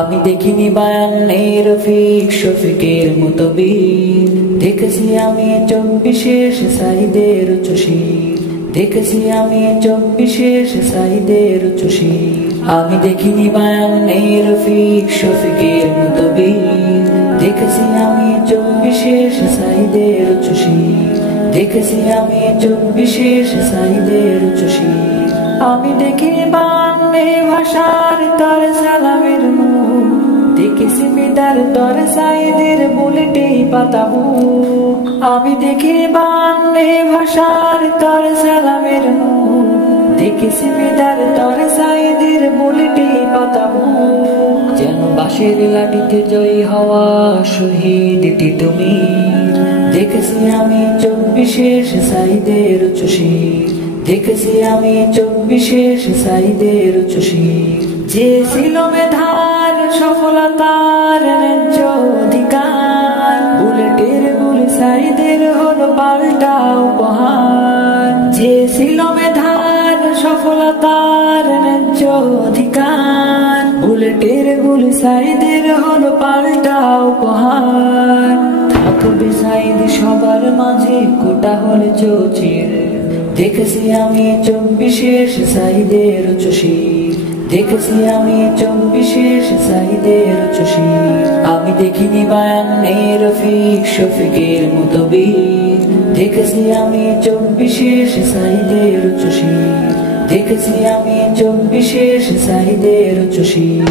আমি দেখিনি বায়ান্নের রফিক শফিকের মতো বীর, দেখেছি আমি 24 সাইদের উচ্চশির, দেখেছি আমি 24 সাইদের উচ্চশির। আমি দেখিনি বায়ান্নের রফিক শফিকের মতো বীর, দেখেছি আমি 24 সাইদের উচ্চশির, দেখেছি আমি 24 সাইদের উচ্চশির। আমি দেখিনি বায়ান্নে ভাষার তার সালামের মুখ, দেখেছি বিদার তর সাইদের বুলেটে পাতাবু। আমি দেখি বায়ান্নে ভাষার তার সালামের মুখ, দেখেছি বিদার তর সাইদের বুলেটে পাতাবু। যেন বাঁশের লাঠিতে জয়ী হওয়া শহীদটি তুমি, দেখেছি আমি 24 সাইদের উচ্চশির, দেখেছি আমি 24 সাইদের উচ্চশির। যে ছিল মেধার সফলতার ন্যায্য অধিকার, বুলেটের গুলি সাইদের হলো পাল্টা উপহার। যে ছিল মেধার সফলতার ন্যায্য অধিকার, বুলেটের গুলি সাইদের হলো পাল্টা উপহার। থাকবে সাইদ সবার মাঝে কোটা হলে চৌচির, দেখেছি আমি 24 সাইদের উচ্চশির, দেখেছি আমি 24 সাইদের উচ্চশির। আমি দেখিনি বায়ান্নের রফিক শফিকের মতো বীর, দেখেছি আমি 24 সাইদের উচ্চশির, দেখেছি আমি 24 সাইদের উচ্চশির।